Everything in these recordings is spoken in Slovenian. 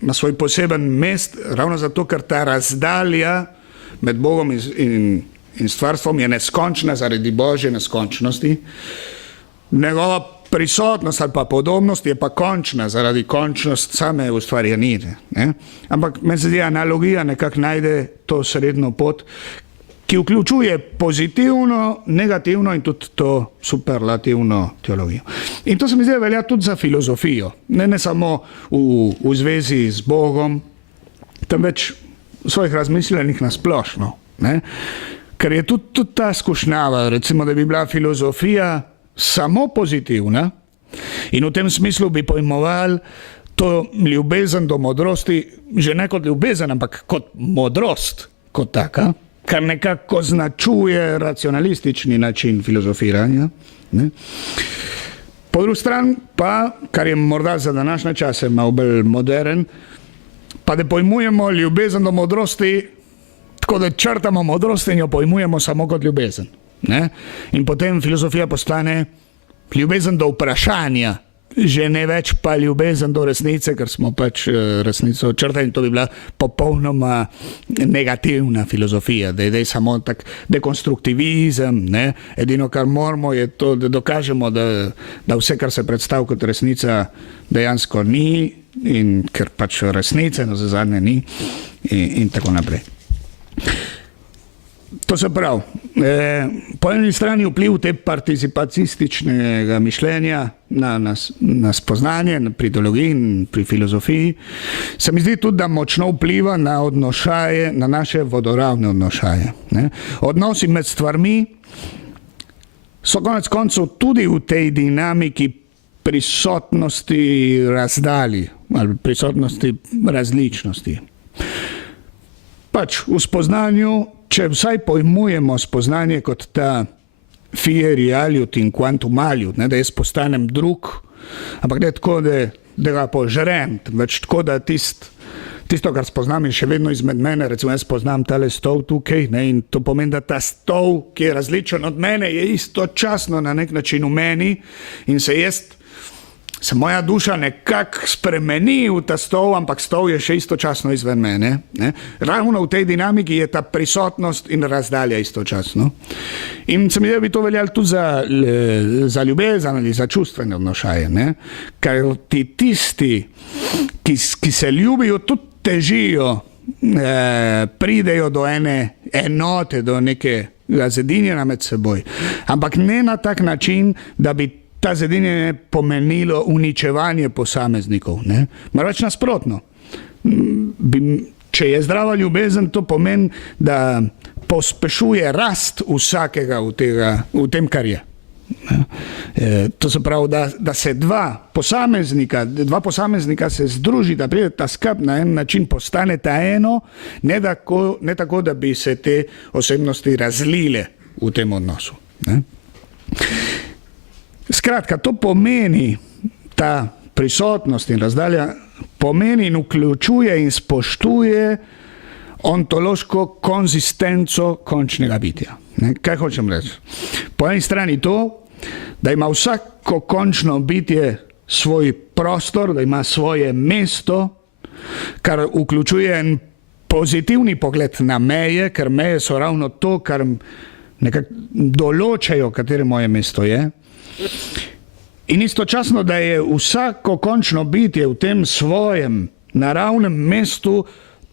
na svoj poseben mest, ravno zato, ker ta razdalja med Bogom in stvarstvom je neskončna zaradi Božje neskončnosti. Njegova prisotnost ali pa podobnost je pa končna zaradi končnost same ustvarjenine. Ampak meni se zdi, analogija nekako najde to srednjo pot, ki vključuje pozitivno, negativno in tudi to superlativno teologijo. In to se mi zdi velja tudi za filozofijo. Ne samo v zvezi z Bogom, temveč v svojih razmišljanjih na splošno. Ker je tudi ta skušnjava, recimo, da bi bila filozofija samo pozitivna in v tem smislu bi pojmovali to ljubezen do modrosti, že ne kot ljubezen, ampak kot modrost, kot taka, kar nekako označuje racionalistični način filozofiranja. Po drugi strani pa, kar je morda za današnje čase malo bolj modern, pa da pojmujemo ljubezen do modrosti, tako da črtamo modrost in jo pojmujemo samo kot ljubezen. In potem filozofija postane ljubezen do vprašanja, že ne več pa ljubezen do resnice, ker smo pač resnico črtali in to bi bila popolnoma negativna filozofija, da je samo tak dekonstruktivizem, edino kar moramo je to, da dokažemo, da vse, kar se predstavi kot resnica, dejansko ni in ker pač resnice za zadnje ni in tako naprej. To se pravi, po eni strani vpliv te participacističnega mišljenja na spoznanje, pri teologiji in pri filozofiji, se mi zdi tudi, da močno vpliva na odnošaje, na naše vodoravne odnošaje. Odnosi med stvarmi so konec koncev tudi v tej dinamiki prisotnosti razdalji ali prisotnosti različnosti. Pač v spoznanju, če vsaj pojmujemo spoznanje kot ta fieri aliud in quantum aliud, da jaz postanem drug, ampak ne tako, da ga požrem, več tako, da tisto, kar spoznam, je še vedno izmed mene. Recimo, jaz poznam tale stol tukaj in to pomeni, da ta stol, ki je različen od mene, je istočasno na nek način v meni in se moja duša nekako spremeni v ta stol, ampak stol je še istočasno izven mene. Ravno v tej dinamiki je ta prisotnost in razdalja istočasno. In se mi zdi, da bi to veljalo tudi za ljubezen ali za čustvene odnošaje. Ker ti tisti, ki se ljubijo, tudi težijo, pridejo do ene enote, do nekega zedinjenja med seboj. Ampak ne na tak način, da bi ta zedinjenje pomenilo uničevanje posameznikov. Marveč nasprotno. Če je zdrava ljubezen, to pomeni, da pospešuje rast vsakega v tem, kar je. To se pravi, da se dva posameznika se združita, prideta skupaj na en način, postaneta eno, ne tako, da bi se te osebnosti razlile v tem odnosu. Skratka, to pomeni, ta prisotnost in razdalja pomeni in vključuje in spoštuje ontološko konzistenco končnega bitja. Kaj hočem reči? Po eni strani to, da ima vsako končno bitje svoj prostor, da ima svoje mesto, kar vključuje en pozitivni pogled na meje, ker meje so ravno to, kar nekako določajo, katere moje mesto je. In istočasno, da je vsako končno bitje v tem svojem naravnem mestu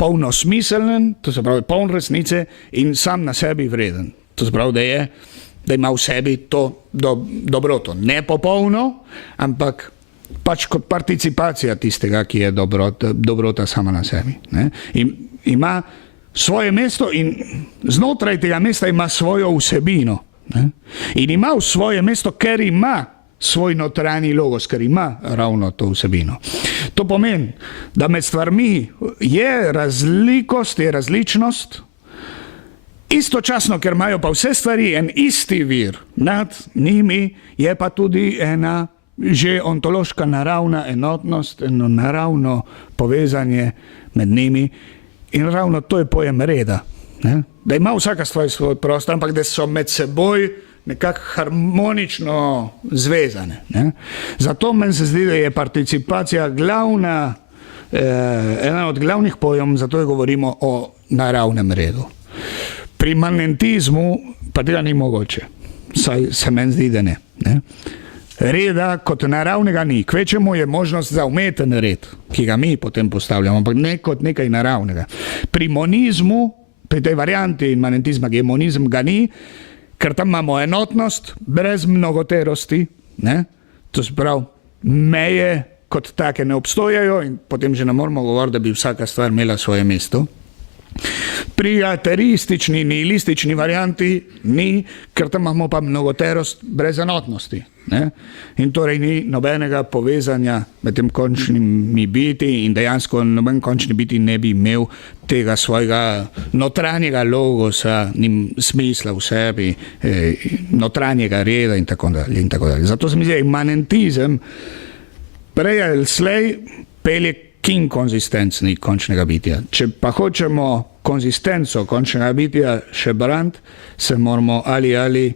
polnosmiseln, to se pravi poln resnice in sam na sebi vreden. To se pravi, da ima v sebi to dobroto. Ne popolno, ampak pač kot participacija tistega, ki je dobrota sama na sebi. In ima svoje mesto in znotraj tega mesta ima svojo vsebino. In ima v svoje mesto, ker ima svoj notranji logos, ker ima ravno to vsebino. To pomeni, da med stvarmi je razlikost, je različnost, istočasno, ker imajo pa vse stvari en isti vir nad njimi, je pa tudi ena že ontološka naravna enotnost, eno naravno povezanje med njimi in ravno to je pojem reda. Da ima vsaka stvar svoj prostor, ampak da so med seboj nekako harmonično zvezane. Ne? Zato meni se zdi, da je participacija glavna, ena od glavnih pojem, zato govorimo o naravnem redu. Pri imanentizmu pa tega ni mogoče, saj se meni zdi, da ne. Reda kot naravnega ni, kvečemu je možnost za umeten red, ki ga mi potem postavljamo, ampak ne kot nekaj naravnega. Pri monizmu, pri tej varianti imanentizma, ki je monizem, ga ni, ker tam imamo enotnost brez mnogoterosti, ne? To se pravi, meje kot take ne obstojajo in potem že ne moramo govoriti, da bi vsaka stvar imela svoje mesto. Pri ateristični, nihilistični varianti ni, ker tam imamo pa mnogoterost brez enotnosti. Ne? In torej ni nobenega povezanja med tem končnimi biti in dejansko noben končni biti ne bi imel tega svojega notranjega logosa, smisla v sebi, notranjega reda in tako dalje. Zato se mi zdi, imanentizem prej ali slej pelje k inkonzistenci končnega bitja. Če pa hočemo konzistenco končnega bitja še braniti, se moramo ali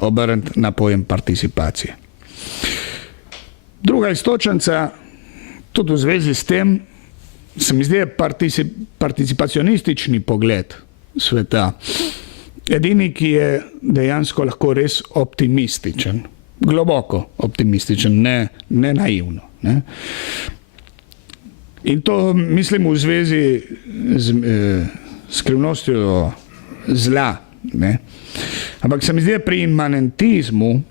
obrniti na pojem participacije. Druga istočnica, tudi v zvezi s tem, se mi zdi participacionistični pogled sveta. Edini, ki je dejansko lahko res optimističen, globoko optimističen, ne naivno. Ne? In to mislim v zvezi z skrivnostjo zla. Ne? Ampak se mi zdi, pri imanentizmu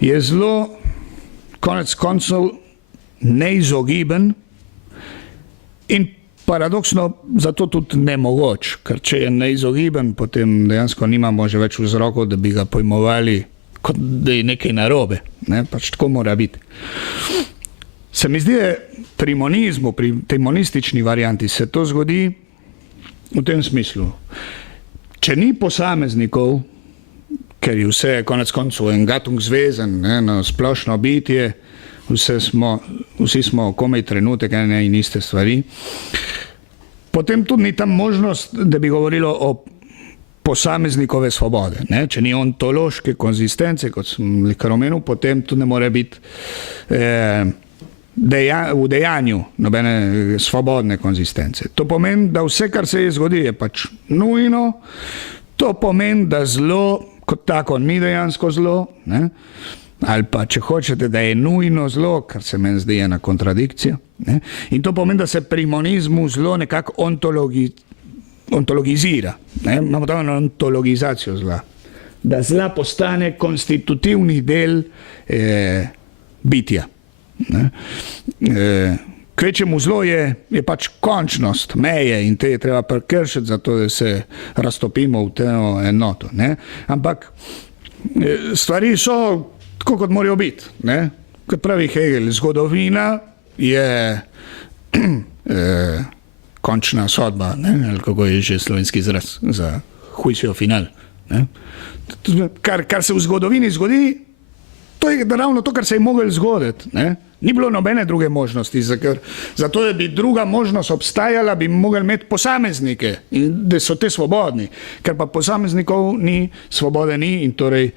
je zelo konec koncev neizogiben in paradoksno zato tudi nemogoč, ker če je neizogiben, potem dejansko nimamo že več vzrokov, da bi ga pojmovali kot da je nekaj narobe. Ne? Pač tako mora biti. Se mi zdi, pri monizmu, pri tej monistični varianti se to zgodi v tem smislu. Če ni posameznikov, ker je vse konec koncev en Gattungswesen, na splošno bitje, vsi smo komaj trenutek ene in iste stvari, potem tudi ni tam možnost, da bi govorilo o posameznikove svobode. Ne? Če ni ontološke konzistence, kot sem kar omenil, potem tudi ne more biti v dejanju nobene svobodne konzistence. To pomeni, da vse, kar se je zgodi, je pač nujno, to pomeni, da zlo kot tako ni dejansko zlo, ne? Ali pa, če hočete, da je nujno zlo, kar se meni zdi ena kontradikcija. Ne? In to pomeni, da se pri monizmu zlo nekako ontologizira. Ne? Imamo tam eno ontologizacijo zla. Da zla postane konstitutivni del bitja. Kvečemu zlo je pač končnost, meje in te je treba prekršiti, zato da se raztopimo v to enoto. Ne? Ampak stvari so tako, kot morajo biti. Ne? Kot pravi Hegel, zgodovina je končna sodba, ne? Ali kako je že slovenski izraz za juicio final. Ne? Kar se v zgodovini zgodi, to je ravno to, kar se je moglo zgoditi. Ne? Ni bilo nobene druge možnosti, zato da bi druga možnost obstajala, bi mogli imeti posameznike in da so te svobodni, ker pa posameznikov ni, svobode ni in torej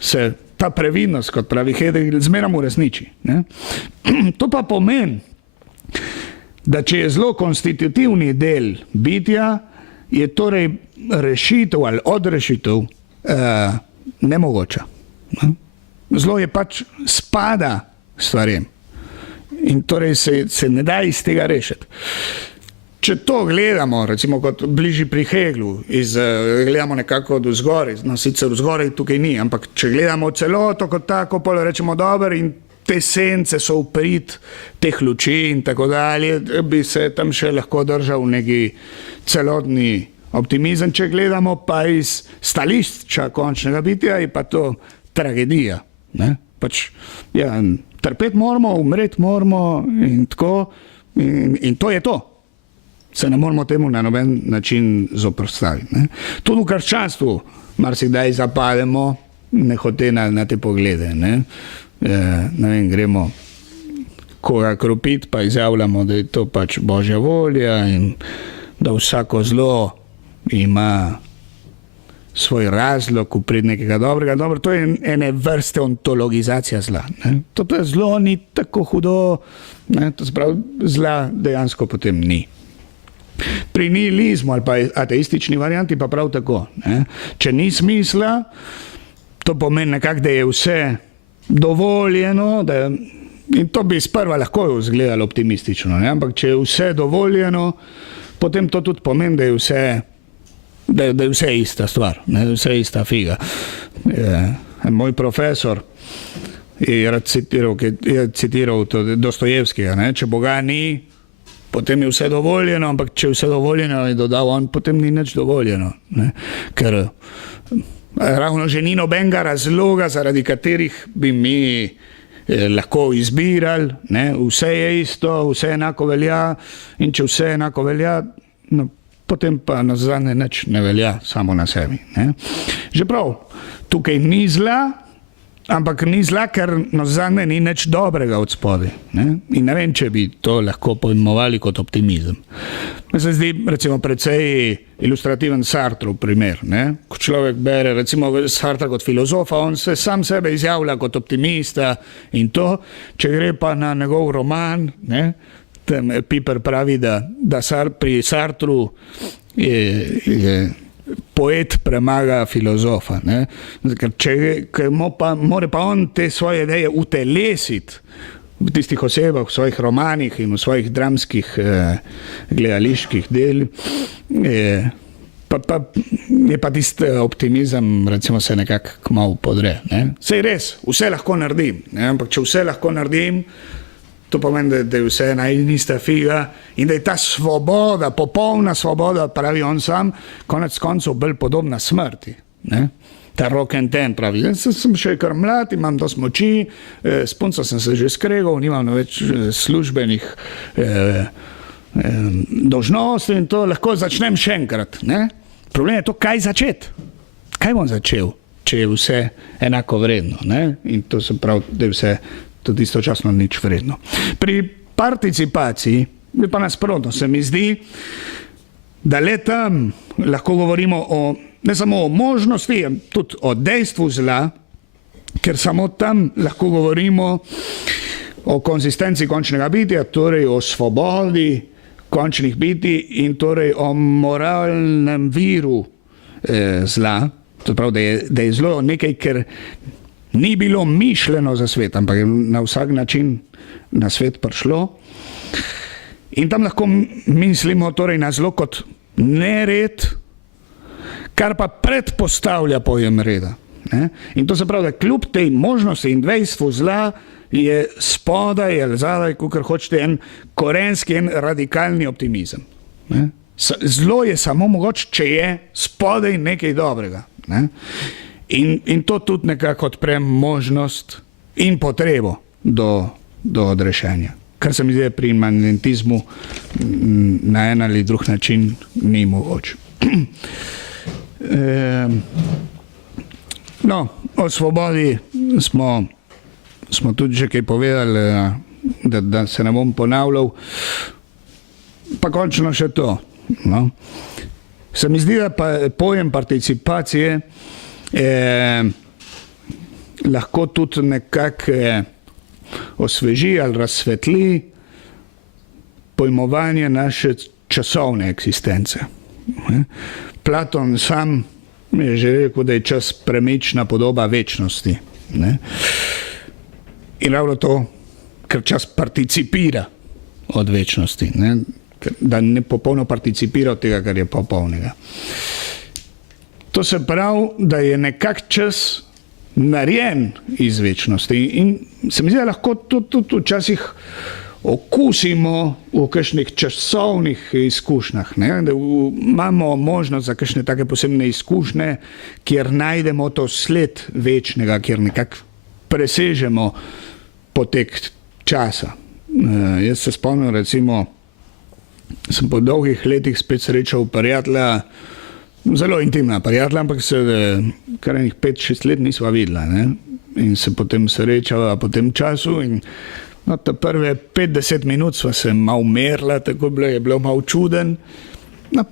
se ta previdnost, kot pravi Hegel, zmerom uresniči. Ne? To pa pomeni, da če je zelo konstitutivni del bitja, je torej rešitev ali odrešitev nemogoča. Zlo je pač spada stvarem in torej se ne da iz tega rešiti. Če to gledamo, recimo kot bližji pri Heglu, gledamo nekako od vzgoraj, no sicer vzgoraj tukaj ni, ampak če gledamo celoto kot tako, pa rečemo dobro in te sence so uprit teh luči in tako dalje, bi se tam še lahko držal neki celotni optimizem. Če gledamo pa iz stališča končnega bitja, je pa to tragedija. Ne? Pač, ja, trpeti moramo, umreti moramo in tako in to je to. Se ne moramo temu na noben način zoprstaviti. Ne? Tudi v krščanstvu marsikdaj zapademo nehote na te poglede. Ne vem, gremo koga kropiti, pa izjavljamo, da je to pač Božja volja in da vsako zlo ima svoj razlog upred nekega dobrega. Dobro, to je ene vrste ontologizacija zla. Ne? To je zlo ni tako hudo, ne? To se pravi, zla dejansko potem ni. Pri nihilizmu ali pa ateistični varianti pa prav tako. Ne? Če ni smisla, to pomeni nekako, da je vse dovoljeno, in to bi sprva lahko izgledalo optimistično, ne? Ampak če je vse dovoljeno, potem to tudi pomeni, da je vse ista stvar, ne? Vse ista figa. Moj profesor je citiral Dostojevskega, ne? Če Boga ni, potem je vse dovoljeno, ampak če je vse dovoljeno, je dodal on, potem ni nič dovoljeno. Ne? Ker ravno že ni nobenega razloga, zaradi katerih bi mi lahko izbirali, ne? Vse je isto, vse enako velja, in če vse enako velja, no, potem pa nazadnje nič ne velja samo na sebi. Ne? Že prav, tukaj ni zla, ampak ni zla, ker nazadnje ni nič dobrega od spodaj. Ne? In ne vem, če bi to lahko pojmovali kot optimizem. Mi se zdi, recimo, precej ilustrativen Sartrov primer. Ne? Ko človek bere, recimo, Sartra kot filozofa, on se sam sebe izjavlja kot optimista in to, če gre pa na njegov roman, ne? Tam Piper pravi, da pri Sartru je poet premaga filozofa. Ne? Ker mora pa on te svoje ideje utelesiti v tistih osebah, v svojih romanih in v svojih dramskih gledaliških delih. Je pa tisti optimizem, recimo, se nekako kmalu podre. Ne? Sej res, vse lahko naredim, ne? Ampak če vse lahko naredim, to pomeni, da je vse ena in ista figa in da je ta svoboda, popolna svoboda, pravi on sam, konec koncev bolj podobna smrti. Ne? Ta rock and ten pravi, jaz sem še kar mlad, imam dosti moči, s punco sem se že skregal, nimam več službenih dolžnosti in to lahko začnem še enkrat. Ne? Problem je to, kaj začeti. Kaj bom začel, če je vse enako vredno. Ne? In to se pravi, da je vse tudi istočasno nič vredno. Pri participaciji je pa nasprotno. Se mi zdi, da le tam lahko govorimo ne samo o možnosti, tudi o dejstvu zla, ker samo tam lahko govorimo o konzistenci končnega bitja, torej o svobodi končnih bitij in torej o moralnem viru zla. To pravi, da je zlo nekaj, ker ni bilo mišljeno za svet, ampak je na vsak način na svet prišlo. In tam lahko mislimo torej na zlo kot nered, kar pa predpostavlja pojem reda. Ne? In to se pravi, da kljub tej možnosti in dejstvu zla je spodaj ali zadaj, kakor hočete, en korenski, en radikalni optimizem. Ne? Zlo je samo mogoče, če je spodaj nekaj dobrega. Ne? In to tudi nekako odpre možnost in potrebo do odrešenja. Kar se mi zdi, pri imanentizmu na en ali drug način ni mogoče. No, o svobodi smo tudi že kaj povedali, da se ne bom ponavljal. Pa končno še to. No. Se mi zdi, da pa pojem participacije lahko tudi nekako osveži ali razsvetli pojmovanje naše časovne eksistence. Platon sam je že rekel, da je čas premična podoba večnosti. Ne? In ravno to, ker čas participira od večnosti, ne? Da ne popolno participira od tega, kar je popolnega. To se pravi, da je nekak čas narejen iz večnosti in se mi zdi, da lahko tudi včasih okusimo v kakšnih časovnih izkušnjah, ne? Da imamo možnost za kakšne take posebne izkušnje, kjer najdemo to sled večnega, kjer nekako presežemo potek časa. Jaz se spomnim, recimo, sem po dolgih letih spet srečal prijatelja, zelo intimna prijatelja, ampak se kar enih 5-6 let nisva videla, ne? In se potem srečala po tem času in no, ta prve 5-10 minut sva se malo merila, tako je bilo malo čuden. No,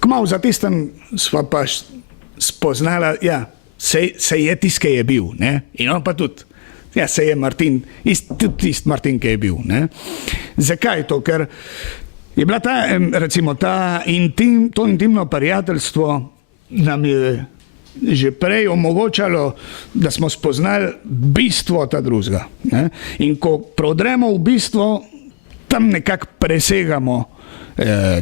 kmalu za tistem sva pa spoznala, ja, se je tisti, ki je bil, ne? In on pa tudi, ja, se je Martin, tudi tisti Martin, ki je bil, ne? Zakaj to? Ker je bila ta, recimo, to intimno prijateljstvo nam je že prej omogočalo, da smo spoznali bistvo ta drugega, ne? In ko prodremo v bistvo, tam nekako presegamo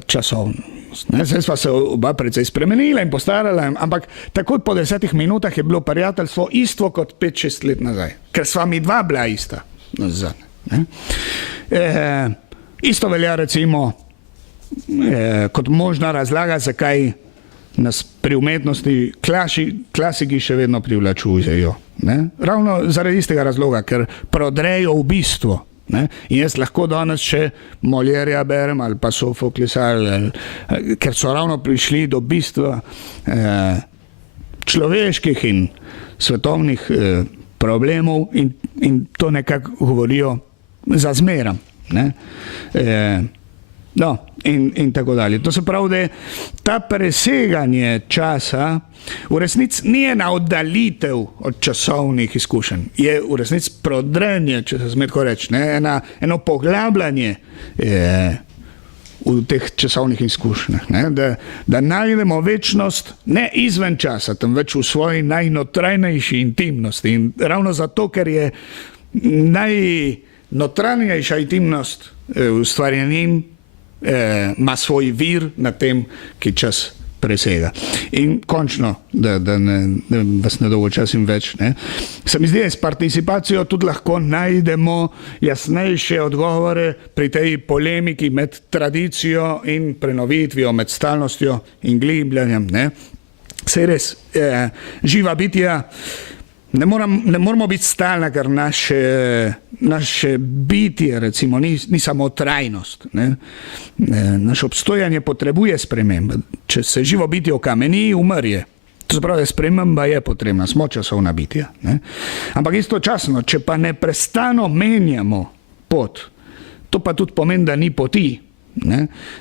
časovno. Zdaj sva se oba precej spremenila in postarala, ampak takoj po 10 minutah je bilo prijateljstvo isto kot 5-6 let nazaj, ker sva mi dva bila ista nazaj. Isto velja recimo kot možna razlaga, zakaj nas pri umetnosti klasiki še vedno privlačujejo. Ravno zaradi istega razloga, ker prodrejo v bistvo. Ne? In jaz lahko danes še Molierja berem ali pa Sofoklesa, ker so ravno prišli do bistva človeških in svetovnih problemov in to nekako govorijo za zmerom. No, in tako dalje. To se pravi, da je ta preseganje časa v resnici ni ena oddalitev od časovnih izkušenj. Je v resnici prodrenje, če se sme tako reči, eno poglabljanje v teh časovnih izkušnjah. Da najdemo večnost ne izven časa, temveč v svoji najnotranjejši intimnosti. In ravno zato, ker je najnotranjejša intimnost ustvarjenim, ima svoj vir na tem, ki čas presega. In končno, da vas ne dolgočasim več, se mi zdi, da s participacijo tudi lahko najdemo jasnejše odgovore pri tej polemiki med tradicijo in prenovitvijo, med stalnostjo in glibljanjem. Saj res, živa bitja ne moramo biti stalna, ker naše bitje recimo ni samo trajnost. Naše obstojanje potrebuje spremembe. Če se živo bitje okameni, umrje. To se pravi, da sprememba je potrebna, smo časovna bitja. Ampak istočasno, če pa neprestano menjamo pot, to pa tudi pomeni, da ni poti.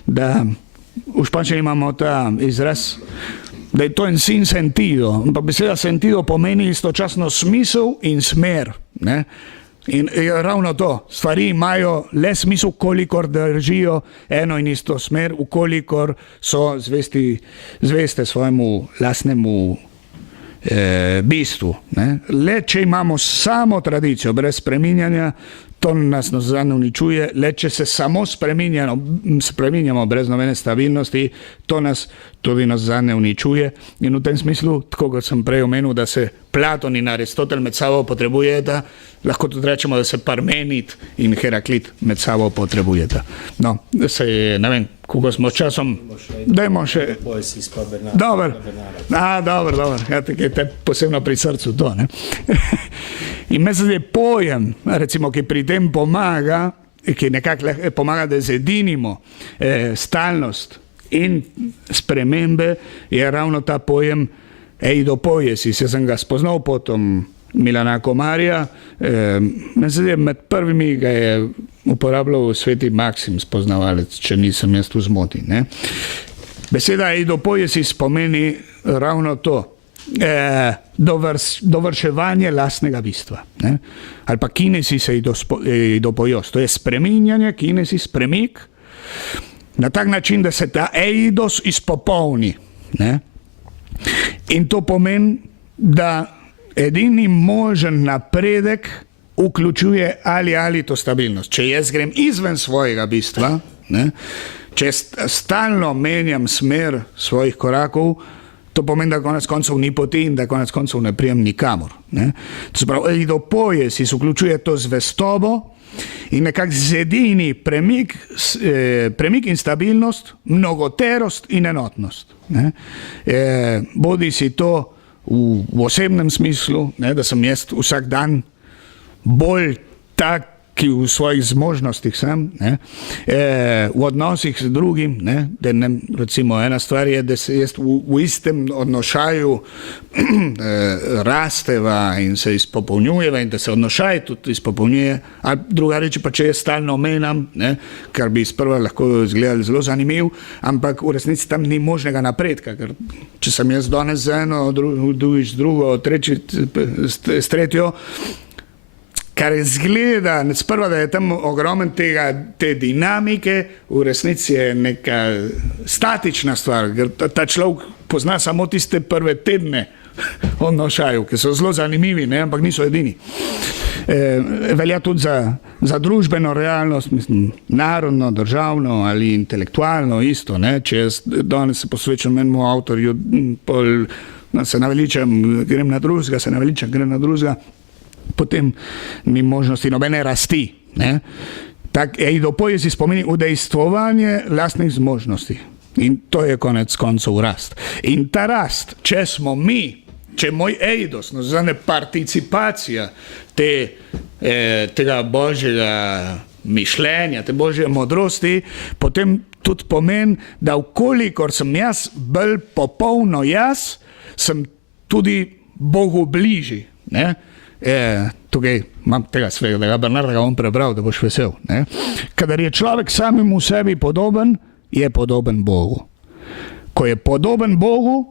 Da v španščini imamo ta izraz, da je to en sin sentido, ampak beseda sentido pomeni istočasno smisel in smer. In ravno to, stvari imajo le smisel, kolikor držijo eno in isto smer, ukolikor so zveste svojemu lastnemu bistvu. Le če imamo samo tradicijo, brez spreminjanja, to nas nazadnje uničuje, le če se samo spreminjamo brez nobene stabilnosti, to nas tudi nazadnje uničuje. In v tem smislu, tako kot sem prej omenil, da se Platon in Aristotel med sabo potrebujeta, lahko tudi rečemo, da se Parmenid in Heraklit med sabo potrebujeta. No, ne vem, koliko smo s časom, dajmo še... Dobro, ja, tako je te posebno pri srcu to, In mislim, da je pojem, recimo, ki pri tem pomaga, ki nekako pomaga, da zedinimo stalnost in spremembe, je ravno ta pojem eidopoiesis. Jaz sem ga spoznal potom Milana Komarja, mislim, da med prvimi ga je uporabljal sveti Maksim spoznavalec, če nisem jaz tu zmotil. Beseda eidopoiesis pomeni ravno to, dovrševanje lastnega bistva. Ali pa kinesis eidopoios, to je spreminjanje, kinesis, premik, na tak način, da se ta eidos izpopolni. In to pomeni, da edini možen napredek vključuje ali to stabilnost. Če jaz grem izven svojega bistva, če stalno menjam smer svojih korakov, to pomeni, da konec koncev ni poti in da konec koncev ne prijem nikamor. To se pravi, eidopoiesis vključuje to zvestobo in nekako zedini premik in stabilnost, mnogoterost in enotnost. Bodi si to v osebnem smislu, da sem jaz vsak dan bolj tak, ki v svojih zmožnostih sem, ne, v odnosih z drugim, ne, da ne, recimo ena stvar je, da se jaz v istem odnošaju rasteva in se izpopolnjujeva in da se odnošaj tudi izpopolnjuje, a druga reči pa, če jaz stalno omenjam, ne, kar bi sprva lahko izgledali zelo zanimiv, ampak v resnici tam ni možnega napredka, ker če sem jaz danes z eno, drugič z drugo, tretjič s tretjo, kar izgleda, sprva, da je tam ogromen te dinamike, v resnici je neka statična stvar, ker ta človek pozna samo tiste prve tedne odnošaju, ki so zelo zanimivi, ne, ampak niso edini. Velja tudi za družbeno realnost, mislim, narodno, državno ali intelektualno isto, ne, če jaz danes se posvečam enemu avtorju, pol se naveličam, grem na drugega, se naveličam, grem na drugega, potem ni možnosti nobene rasti. Ne? Tak, eidopoiezi spomeni udejstvovanje lastnih zmožnosti. In to je konec koncev rast. In ta rast, če smo mi, če moj eidos, no zane participacija tega božjega mišljenja, te božje modrosti, potem tudi pomeni, da vkolikor sem jaz bolj popolno jaz, sem tudi Bogu bližji. Ne? Tukaj imam tega svega Bernarda, ga bom prebral, da boš vesel. Ne? Kadar je človek samemu sebi podoben, je podoben Bogu. Ko je podoben Bogu,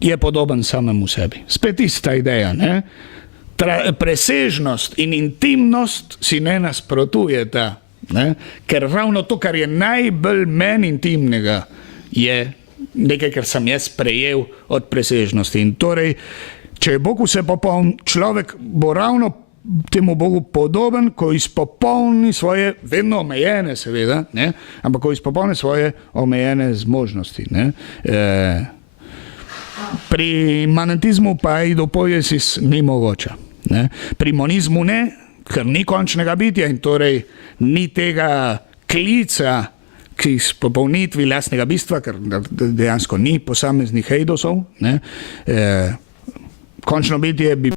je podoben samemu sebi. Spet ista ideja. Ne? Presežnost in intimnost si ne nasprotujeta. Ne? Ker ravno to, kar je najbolj meni intimnega, je nekaj, kar sem jaz prejel od presežnosti. In torej, če je Bog vse popoln, človek bo ravno temu Bogu podoben, ko izpopolni svoje, vedno omejene seveda, ne? Ampak ko izpopolni svoje omejene zmožnosti. Ne? Pri imanentizmu pa eidopoiesis ni mogoča. Ne? Pri monizmu ne, ker ni končnega bitja in torej ni tega klica k izpopolnitvi lastnega bistva, ker dejansko ni posameznih eidosov. Ne? Končno bitje bi